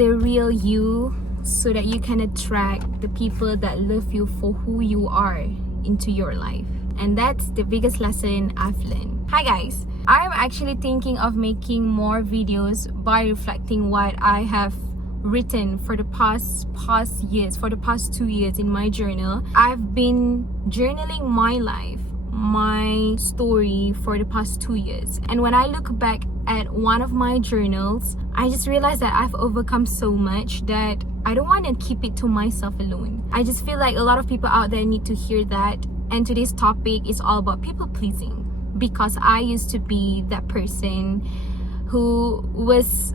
the real you so that you can attract the people that love you for who you are into your life. And that's the biggest lesson I've learned. Hi guys, I'm actually thinking of making more videos by reflecting what I have written for the past years, for the past 2 years in my journal. I've been journaling my life, my story for the past 2 years, and when I look back at one of my journals, I just realized that I've overcome so much that I don't want to keep it to myself alone. I just feel like a lot of people out there need to hear that. And today's topic is all about people pleasing, because I used to be that person who was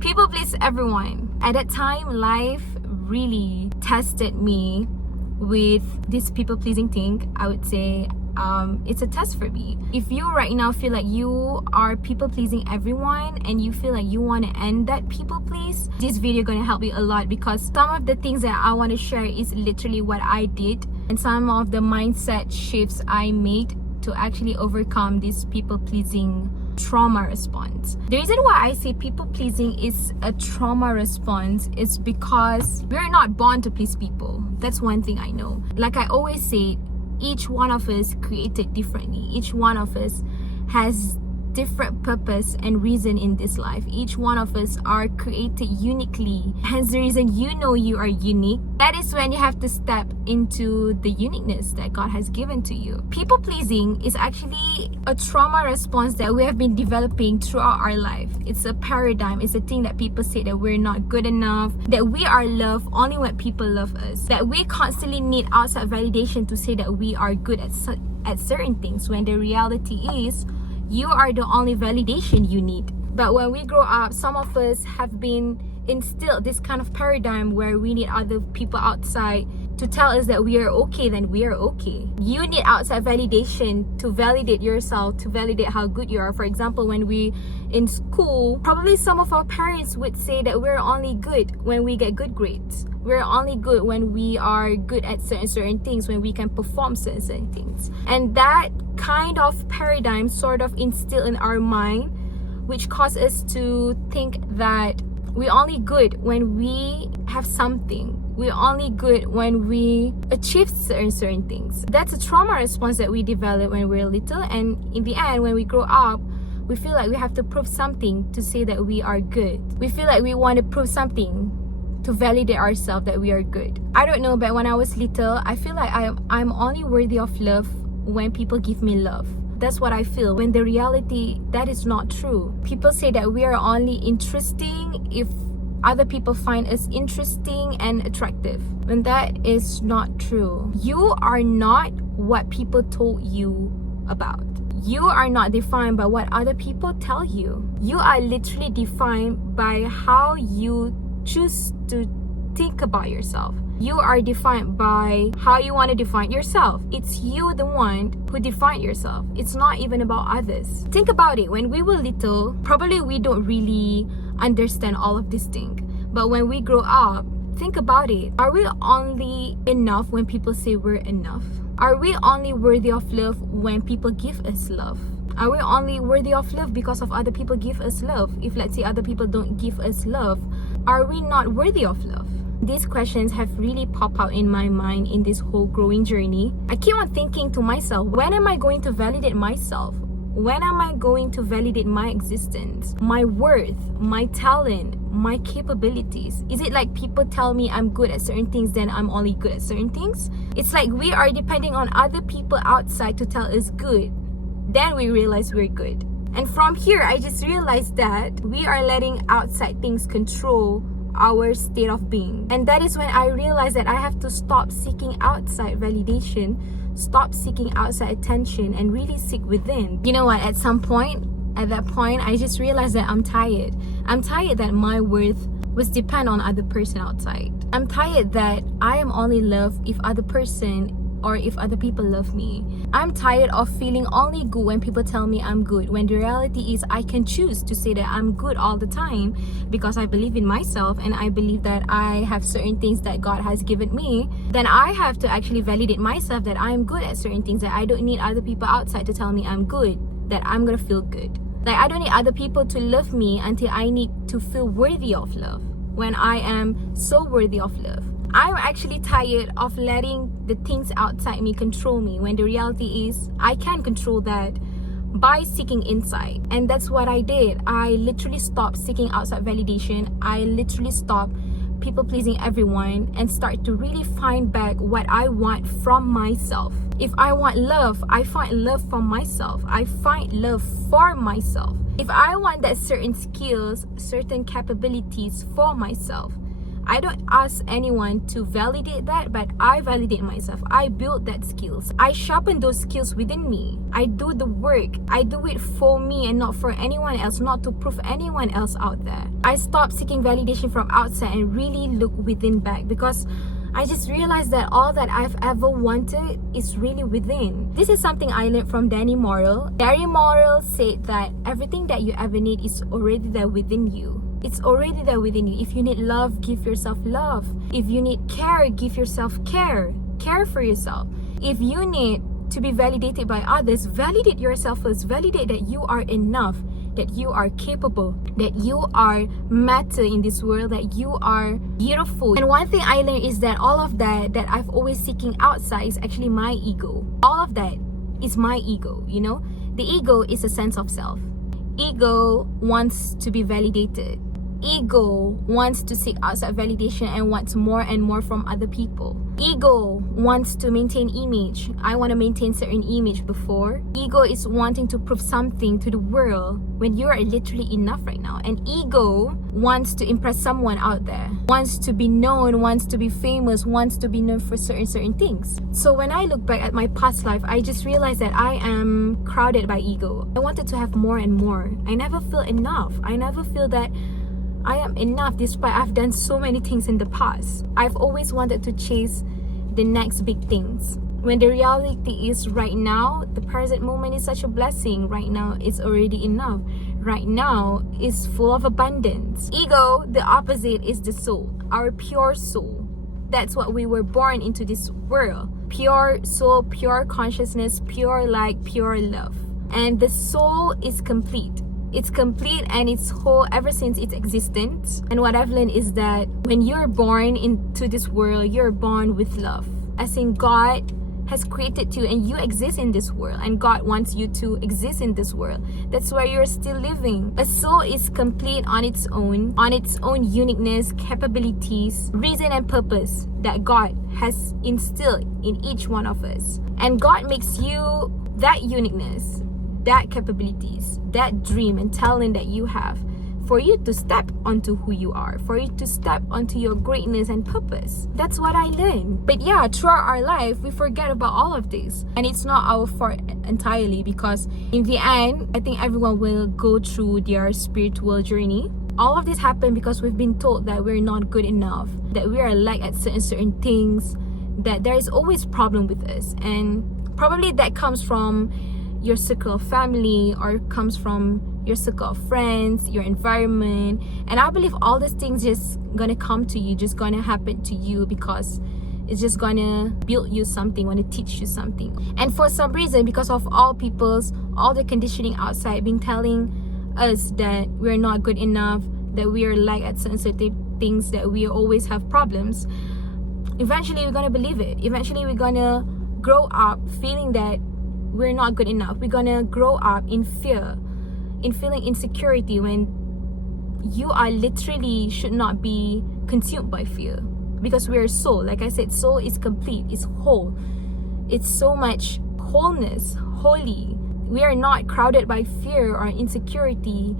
people please everyone. At that time, life really tested me with this people pleasing thing. I would say it's a test for me. If you right now feel like you are people pleasing everyone and you feel like you want to end that people please, this video gonna help you a lot, because some of the things that I want to share is literally what I did and some of the mindset shifts I made to actually overcome this people pleasing trauma response. The reason why I say people pleasing is a trauma response is because we're not born to please people. That's one thing I know. Like I always say, each one of us created differently. Each one of us has different purpose and reason in this life. Each one of us are created uniquely. Hence the reason you know you are unique. That is when you have to step into the uniqueness that God has given to you. People pleasing is actually a trauma response that we have been developing throughout our life. It's a paradigm. It's a thing that people say that we're not good enough, that we are loved only when people love us, that we constantly need outside validation to say that we are good at certain things, when the reality is you are the only validation you need. But when we grow up, some of us have been instilled this kind of paradigm where we need other people outside to tell us that we are okay, then we are okay. You need outside validation to validate yourself, to validate how good you are. For example, when we in school, probably some of our parents would say that we're only good when we get good grades. We're only good when we are good at certain things, when we can perform certain things. And that kind of paradigm sort of instilled in our mind, which caused us to think that we're only good when we have something. We're only good when we achieve certain things. That's a trauma response that we develop when we're little, and in the end, when we grow up, we feel like we have to prove something to say that we are good. We feel like we want to prove something to validate ourselves that we are good. I don't know, but when I was little, I feel like I'm only worthy of love when people give me love. That's what I feel, when the reality, that is not true. People say that we are only interesting if other people find us interesting and attractive, when that is not true. You are not what people told you about. You are not defined by what other people tell you. You are literally defined by how you choose to think about yourself. You are defined by how you want to define yourself. It's you, the one who define yourself. It's not even about others. Think about it. When we were little, probably we don't really understand all of these things. But when we grow up, think about it. Are we only enough when people say we're enough? Are we only worthy of love when people give us love? Are we only worthy of love because of other people give us love? If let's say other people don't give us love, are we not worthy of love? These questions have really popped out in my mind in this whole growing journey. I keep on thinking to myself, when am I going to validate myself? When am I going to validate my existence, my worth, my talent, my capabilities? Is it like people tell me I'm good at certain things, then I'm only good at certain things? It's like we are depending on other people outside to tell us good. Then we realize we're good. And from here, I just realized that we are letting outside things control our state of being. And that is when I realized that I have to stop seeking outside validation, stop seeking outside attention, and really seek within. You know what? At that point, I just realized that I'm tired. I'm tired that my worth was depend on other person outside. I'm tired that I am only loved if other person or if other people love me. I'm tired of feeling only good when people tell me I'm good, when the reality is I can choose to say that I'm good all the time because I believe in myself and I believe that I have certain things that God has given me. Then I have to actually validate myself that I'm good at certain things, that I don't need other people outside to tell me I'm good, that I'm gonna feel good. Like I don't need other people to love me until I need to feel worthy of love. when I am so worthy of love. I'm actually tired of letting the things outside me control me, when the reality is I can control that by seeking inside. And that's what I did. I literally stopped seeking outside validation. I literally stopped people pleasing everyone and start to really find back what I want from myself. If I want love, I find love from myself. I find love for myself. If I want that certain skills, certain capabilities for myself, I don't ask anyone to validate that, but I validate myself. I build that skills. I sharpen those skills within me. I do the work. I do it for me and not for anyone else, not to prove anyone else out there. I stop seeking validation from outside and really look within back, because I just realized that all that I've ever wanted is really within. This is something I learned from Danny Morrill. Danny Morrill said that everything that you ever need is already there within you. It's already there within you. If you need love, give yourself love. If you need care, give yourself care. Care for yourself. If you need to be validated by others, validate yourself first. Validate that you are enough, that you are capable, that you are matter in this world, that you are beautiful. And one thing I learned is that all of that I've always seeking outside is actually my ego. All of that is my ego, you know? The ego is a sense of self. Ego wants to be validated. Ego wants to seek outside validation and wants more and more from other people. Ego wants to maintain image. I want to maintain certain image before. Ego is wanting to prove something to the world when you are literally enough right now. And ego wants to impress someone out there, wants to be known, wants to be famous, wants to be known for certain things. So when I look back at my past life, I just realized that I am crowded by ego. I wanted to have more and more. I never feel enough. I never feel that I am enough despite I've done so many things in the past. I've always wanted to chase the next big things, when the reality is right now, the present moment is such a blessing. Right now it's already enough. Right now is full of abundance. Ego, the opposite, is the soul, our pure soul. That's what we were born into this world. Pure soul, pure consciousness, pure light, pure love. And the soul is complete. It's complete and it's whole ever since its existence. And what I've learned is that when you're born into this world, you're born with love. As in, God has created you and you exist in this world, and God wants you to exist in this world. That's why you're still living. A soul is complete on its own uniqueness, capabilities, reason and purpose that God has instilled in each one of us. And God makes you that uniqueness, that capabilities, that dream and talent that you have, for you to step onto who you are, for you to step onto your greatness and purpose. That's what I learned. But yeah, throughout our life, we forget about all of this. And it's not our fault entirely, because in the end, I think everyone will go through their spiritual journey. All of this happened because we've been told that we're not good enough, that we are lack at certain things, that there is always problem with us. And probably that comes from your circle of family, or comes from your circle of friends, your environment. And I believe all these things just gonna come to you, just gonna happen to you, because it's just gonna build you something, wanna teach you something. And for some reason, because of all the conditioning outside being telling us that we're not good enough, that we are like at certain things, that we always have problems, eventually we're gonna believe it. Eventually we're gonna grow up feeling that we're not good enough. We're gonna grow up in fear, in feeling insecurity, when you are literally should not be consumed by fear, because we're soul. Like I said, soul is complete, it's whole, it's so much wholeness, holy. We are not crowded by fear or insecurity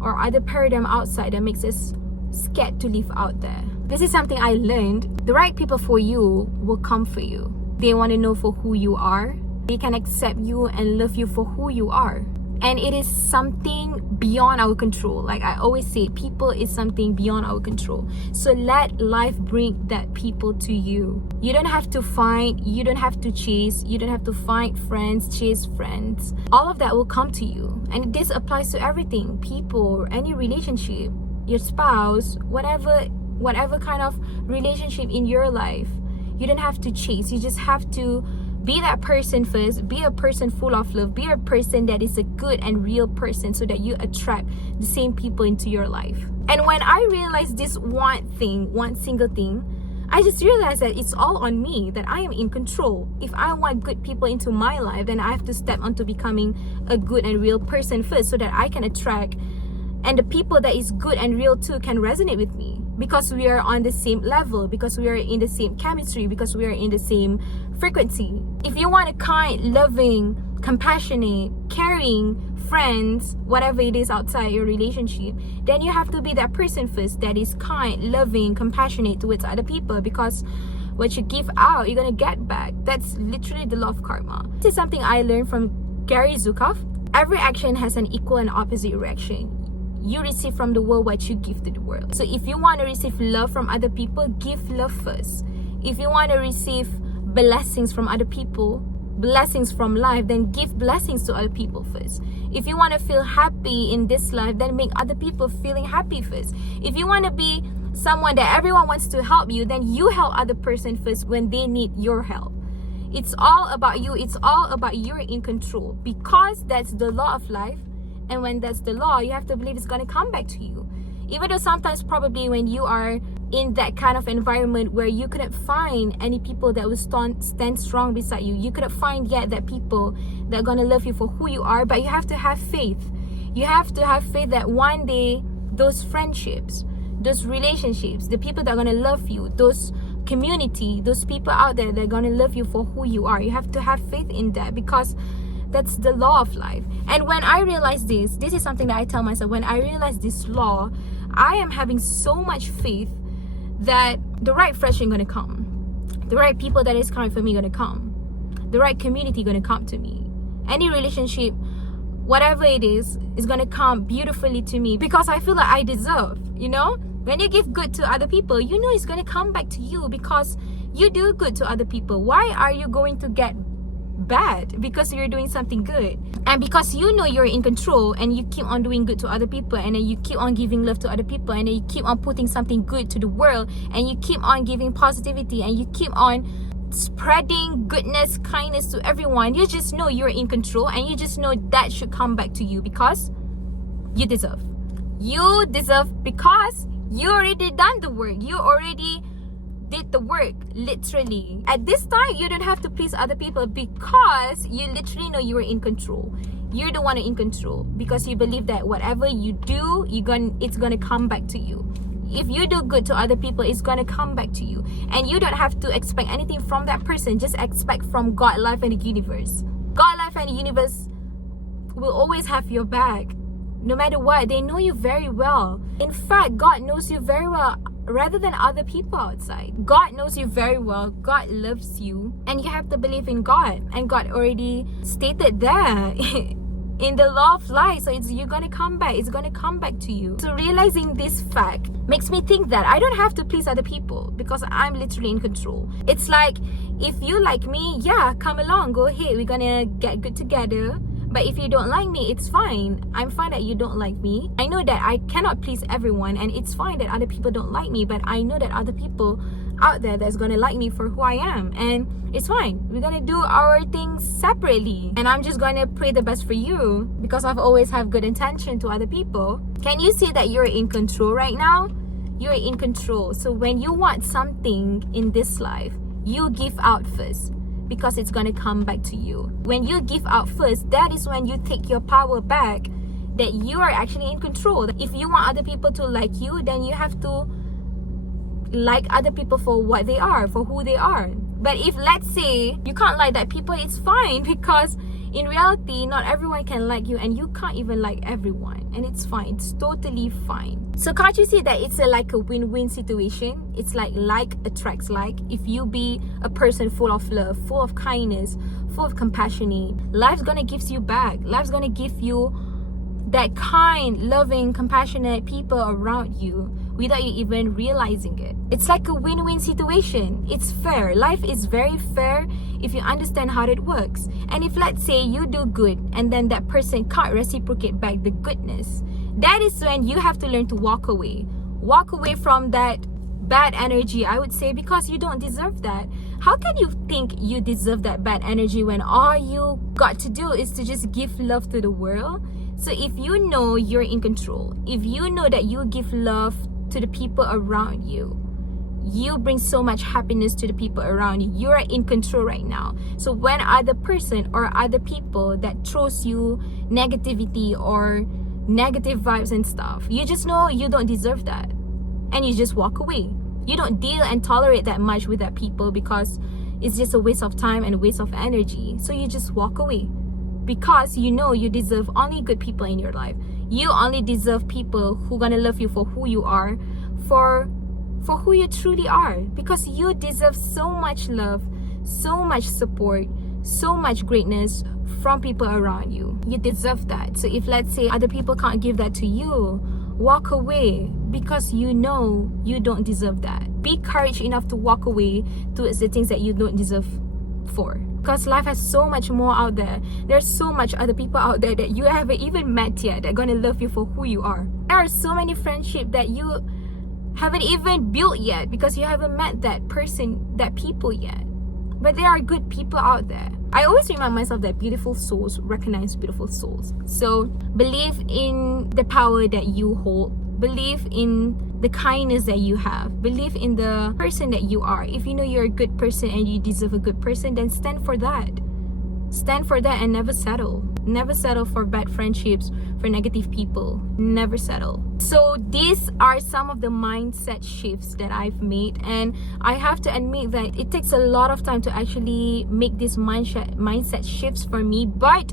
or other paradigm outside that makes us scared to live out there. This is something I learned. The right people for you will come for you. They want to know for who you are. They can accept you and love you for who you are. And it is something beyond our control. Like I always say, people is something beyond our control. So let life bring that people to you. You don't have to find, you don't have to chase, you don't have to find friends, chase friends. All of that will come to you. And this applies to everything. People, any relationship, your spouse, whatever kind of relationship in your life. You don't have to chase. You just have to be that person first. Be a person full of love. Be a person that is a good and real person, so that you attract the same people into your life. And when I realized this one single thing, I just realized that it's all on me, that I am in control. If I want good people into my life, then I have to step onto becoming a good and real person first, so that I can attract, and the people that is good and real too can resonate with me, because we are on the same level, because we are in the same chemistry, because we are in the same frequency. If you want a kind, loving, compassionate, caring friends, whatever it is outside your relationship, then you have to be that person first that is kind, loving, compassionate towards other people, because what you give out, you're gonna get back. That's literally the law of karma. This is something I learned from Gary Zukav. Every action has an equal and opposite reaction. You receive from the world what you give to the world. So if you want to receive love from other people, give love first. If you want to receive blessings from other people, blessings from life, then give blessings to other people first. If you want to feel happy in this life, then make other people feeling happy first. If you want to be someone that everyone wants to help you, then you help other person first when they need your help. It's all about you. It's all about you're in control, because that's the law of life. And when that's the law, you have to believe it's going to come back to you. Even though sometimes probably when you are in that kind of environment where you couldn't find any people that will stand strong beside you, you couldn't find yet that people that are going to love you for who you are, but you have to have faith. You have to have faith that one day those friendships, those relationships, the people that are going to love you, those community, those people out there that are going to love you for who you are, you have to have faith in that, because that's the law of life. And when I realized this is something that I tell myself, when I realized this law, I am having so much faith that the right friendship gonna come, the right people that is coming for me gonna come, the right community gonna come to me. Any relationship, whatever it is gonna come beautifully to me, because I feel like I deserve, you know? When you give good to other people, you know it's gonna come back to you, because you do good to other people. Why are you going to get bad because you're doing something good? And because you know you're in control, and you keep on doing good to other people, and then you keep on giving love to other people, and then you keep on putting something good to the world, and you keep on giving positivity, and you keep on spreading goodness, kindness to everyone, you just know you're in control, and you just know that should come back to you, because you deserve. You deserve, because you already done the work. You already did the work, literally. At this time, you don't have to please other people, because you literally know you are in control. You're the one in control, because you believe that whatever you do, it's gonna come back to you. If you do good to other people, it's gonna come back to you, and you don't have to expect anything from that person. Just expect from God, life, and the universe. God, life, and the universe will always have your back, no matter what. They know you very well. In fact, God knows you very well, rather than other people outside. God knows you very well. God loves you, and you have to believe in God, and God already stated there in the law of life. So you're gonna come back. It's gonna come back to you. So realizing this fact makes me think that I don't have to please other people, because I'm literally in control. It's like, if you like me, yeah, come along, go ahead, we're gonna get good together. But if you don't like me, it's fine. I'm fine that you don't like me. I know that I cannot please everyone, and it's fine that other people don't like me, but I know that other people out there that's gonna like me for who I am, and it's fine. We're gonna do our things separately, and I'm just gonna pray the best for you, because I've always have good intention to other people. Can you see that you're in control right now? You're in control. So when you want something in this life, you give out first, because it's gonna come back to you. When you give out first, that is when you take your power back, that you are actually in control. If you want other people to like you, then you have to like other people for what they are, for who they are. But if, let's say, you can't like that people, it's fine, because in reality, not everyone can like you, and you can't even like everyone, and it's fine. It's totally fine. So can't you see that it's like a win-win situation? It's like attracts like. If you be a person full of love, full of kindness, full of compassion, life's gonna give you back. Life's gonna give you that kind, loving, compassionate people around you without you even realizing it. It's like a win-win situation. It's fair. Life is very fair if you understand how it works. And if, let's say, you do good, and then that person can't reciprocate back the goodness, that is when you have to learn to walk away. Walk away from that bad energy, I would say, because you don't deserve that. How can you think you deserve that bad energy when all you got to do is to just give love to the world? So if you know you're in control, if you know that you give love to the people around you, you bring so much happiness to the people around you, you're in control right now. So when other person or other people that throws you negativity or negative vibes and stuff, you just know you don't deserve that, and you just walk away. You don't deal and tolerate that much with that people because it's just a waste of time and a waste of energy. So you just walk away because you know you deserve only good people in your life. You only deserve people who gonna love you for who you are, for who you truly are, because you deserve so much love, so much support, so much greatness from people around you. You deserve that. So if let's say other people can't give that to you, walk away because you know you don't deserve that. Be courage enough to walk away towards the things that you don't deserve for, because life has so much more out there. There's so much other people out there that you haven't even met yet that are gonna love you for who you are. There are so many friendships that you haven't even built yet because you haven't met that person, that people yet. But there are good people out there. I always remind myself that beautiful souls recognize beautiful souls. So believe in the power that you hold. Believe in the kindness that you have. Believe in the person that you are. If you know you're a good person and you deserve a good person, then stand for that. Stand for that and never settle. Never settle for bad friendships, for negative people. Never settle. So these are some of the mindset shifts that I've made, and I have to admit that it takes a lot of time to actually make these mindset shifts for me. But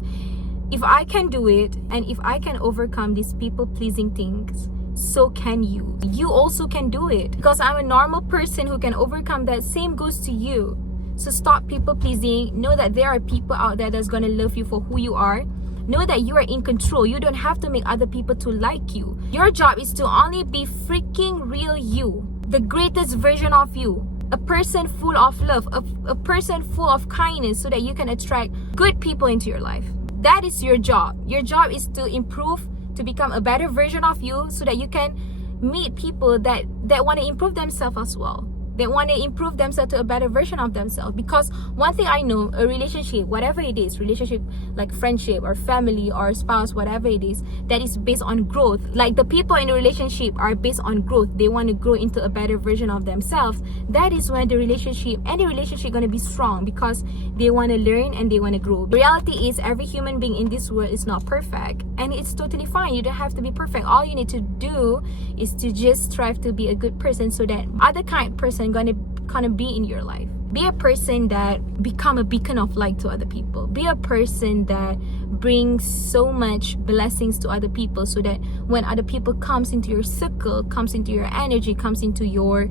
if I can do it, and if I can overcome these people-pleasing things, so can you. You also can do it, because I'm a normal person who can overcome that. Same goes to you. So stop people pleasing. Know that there are people out there that's gonna love you for who you are. Know that you are in control. You don't have to make other people to like you. Your job is to only be freaking real you, the greatest version of you, a person full of love, a person full of kindness, so that you can attract good people into your life. That is your job. Your job is to improve, to become a better version of you, so that you can meet people that want to improve themselves as well. They want to improve themselves to a better version of themselves. Because one thing I know, a relationship, whatever it is, relationship like friendship or family or spouse, whatever it is, that is based on growth. Like the people in the relationship are based on growth. They want to grow into a better version of themselves. That is when the relationship going to be strong, because they want to learn and they want to grow. The reality is every human being in this world is not perfect, and it's totally fine. You don't have to be perfect. All you need to do is to just strive to be a good person, so that other kind of person gonna be in your life. Be a person that become a beacon of light to other people. Be a person that brings so much blessings to other people, so that when other people comes into your circle, comes into your energy, comes into your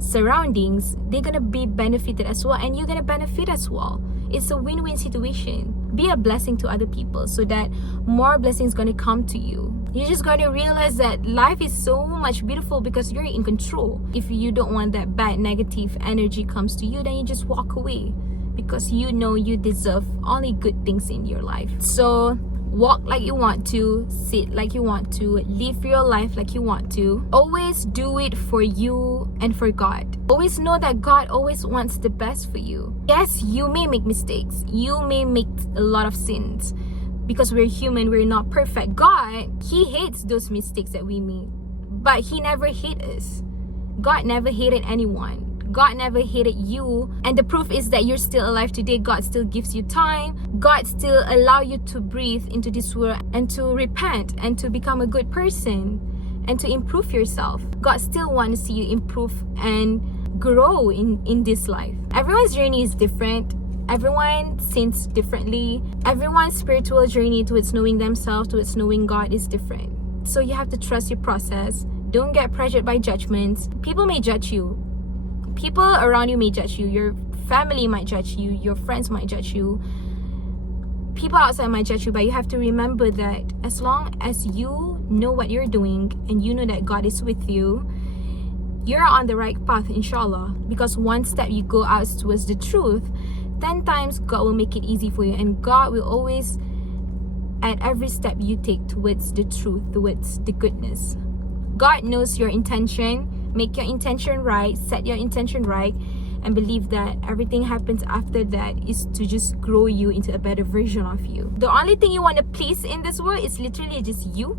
surroundings, they're gonna be benefited as well, and you're gonna benefit as well. It's a win-win situation. Be a blessing to other people, so that more blessings gonna come to you. You're just going to realize that life is so much beautiful because you're in control. If you don't want that bad negative energy comes to you, then you just walk away, because you know you deserve only good things in your life. So walk like you want to, sit like you want to, live your life like you want to. Always do it for you and for God. Always know that God always wants the best for you. Yes, you may make mistakes. You may make a lot of sins, because we're human, we're not perfect. God, He hates those mistakes that we make, but He never hates us. God never hated anyone. God never hated you. And the proof is that you're still alive today. God still gives you time. God still allow you to breathe into this world and to repent and to become a good person and to improve yourself. God still wants to see you improve and grow in this life. Everyone's journey is different. Everyone sins differently. Everyone's spiritual journey towards knowing themselves, towards knowing God is different. So you have to trust your process. Don't get pressured by judgments. People may judge you. People around you may judge you. Your family might judge you. Your friends might judge you. People outside might judge you. But you have to remember that as long as you know what you're doing and you know that God is with you, you're on the right path, inshallah. Because one step you go out towards the truth, 10 times God will make it easy for you, and God will always, at every step you take towards the truth, towards the goodness. God knows your intention. Make your intention right, set your intention right, and believe that everything happens after that is to just grow you into a better version of you. The only thing you want to please in this world is literally just you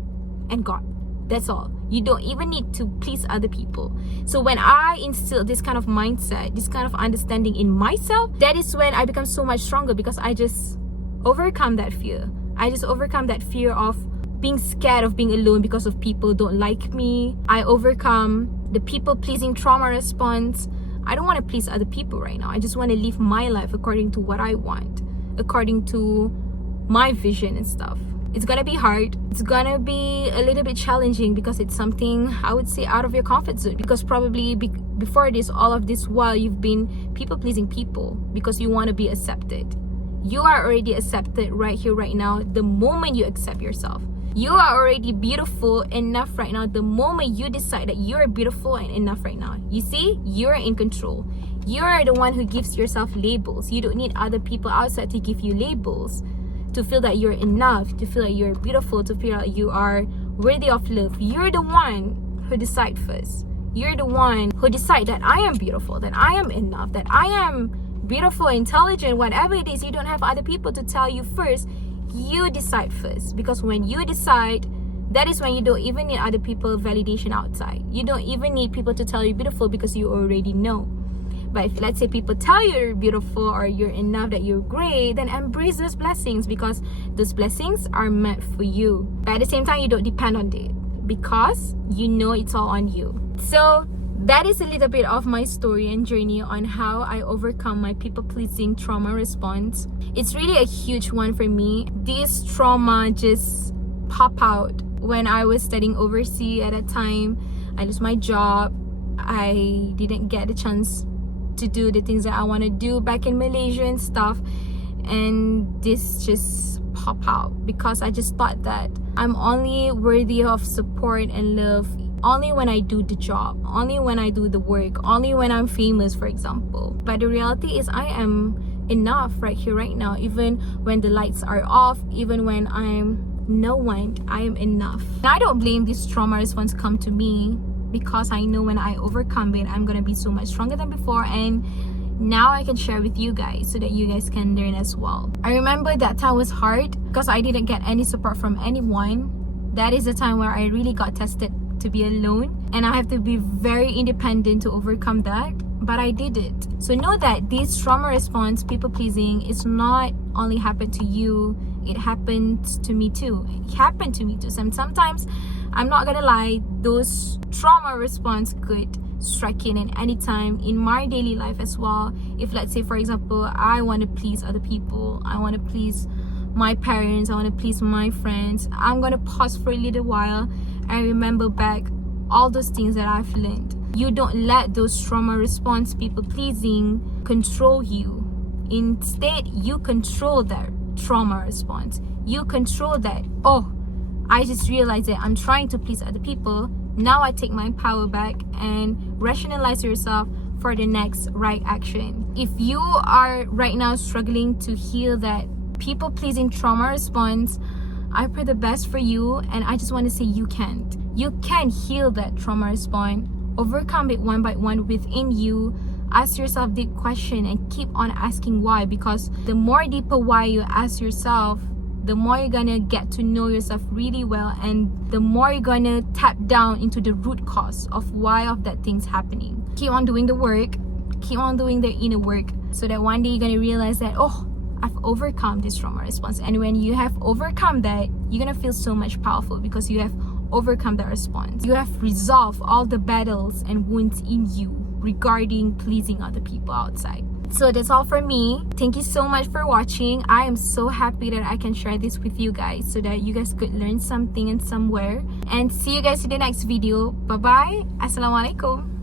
and God. That's all. You don't even need to please other people. So when I instill this kind of mindset, this kind of understanding in myself, that is when I become so much stronger, because I just overcome that fear. I just overcome that fear of being scared of being alone because of people don't like me. I overcome the people pleasing trauma response. I don't want to please other people right now. I just want to live my life according to what I want, according to my vision and stuff. It's gonna be hard. It's gonna be a little bit challenging, because it's something I would say out of your comfort zone, because probably before this, all of this while, you've been people pleasing people because you want to be accepted. You are already accepted right here, right now, the moment you accept yourself. You are already beautiful enough right now the moment you decide that you're beautiful and enough right now. You see, you're in control. You're the one who gives yourself labels. You don't need other people outside to give you labels, to feel that you're enough, to feel that you're beautiful, to feel that you are worthy of love. You're the one who decide first. You're the one who decide that I am beautiful, that I am enough, that I am beautiful, intelligent, whatever it is. You don't have other people to tell you first. You decide first, because when you decide, that is when you don't even need other people validation outside. You don't even need people to tell you beautiful, because you already know. But if, let's say, people tell you you're beautiful or you're enough, that you're great, then embrace those blessings, because those blessings are meant for you. But at the same time, you don't depend on it, because you know it's all on you. So that is a little bit of my story and journey on how I overcome my people-pleasing trauma response. It's really a huge one for me. This trauma just pop out when I was studying overseas at that time. I lost my job. I didn't get the chance to do the things that I want to do back in Malaysia and stuff. And this just pop out, because I just thought that I'm only worthy of support and love only when I do the job, only when I do the work, only when I'm famous, for example. But the reality is I am enough right here, right now. Even when the lights are off, even when I'm no one, I am enough. And I don't blame this trauma response come to me, because I know when I overcome it, I'm gonna be so much stronger than before. And now I can share with you guys so that you guys can learn as well. I remember that time was hard because I didn't get any support from anyone. That is the time where I really got tested to be alone, and I have to be very independent to overcome that. But I did it. So know that this trauma response, people pleasing, is not only happened to you, it happened to me too. It happened to me too. Sometimes, I'm not gonna lie, those trauma response could strike in any time in my daily life as well. If, let's say, for example, I want to please other people, I want to please my parents, I want to please my friends, I'm gonna pause for a little while and remember back all those things that I've learned. You don't let those trauma response, people pleasing, control you. Instead, you control that trauma response. You control that, oh, I just realized that I'm trying to please other people. Now I take my power back and rationalize yourself for the next right action. If you are right now struggling to heal that people pleasing trauma response, I pray the best for you, and I just want to say you can't. You can heal that trauma response, overcome it one by one within you. Ask yourself the question and keep on asking why, because the more deeper why you ask yourself, the more you're gonna get to know yourself really well, and the more you're gonna tap down into the root cause of why of that thing's happening. Keep on doing the work, keep on doing the inner work, so that one day you're gonna realize that, oh, I've overcome this trauma response. And when you have overcome that, you're gonna feel so much powerful, because you have overcome that response. You have resolved all the battles and wounds in you regarding pleasing other people outside. So that's all for me. Thank you so much for watching. I am so happy that I can share this with you guys so that you guys could learn something and somewhere. And see you guys in the next video. Bye bye. Assalamualaikum.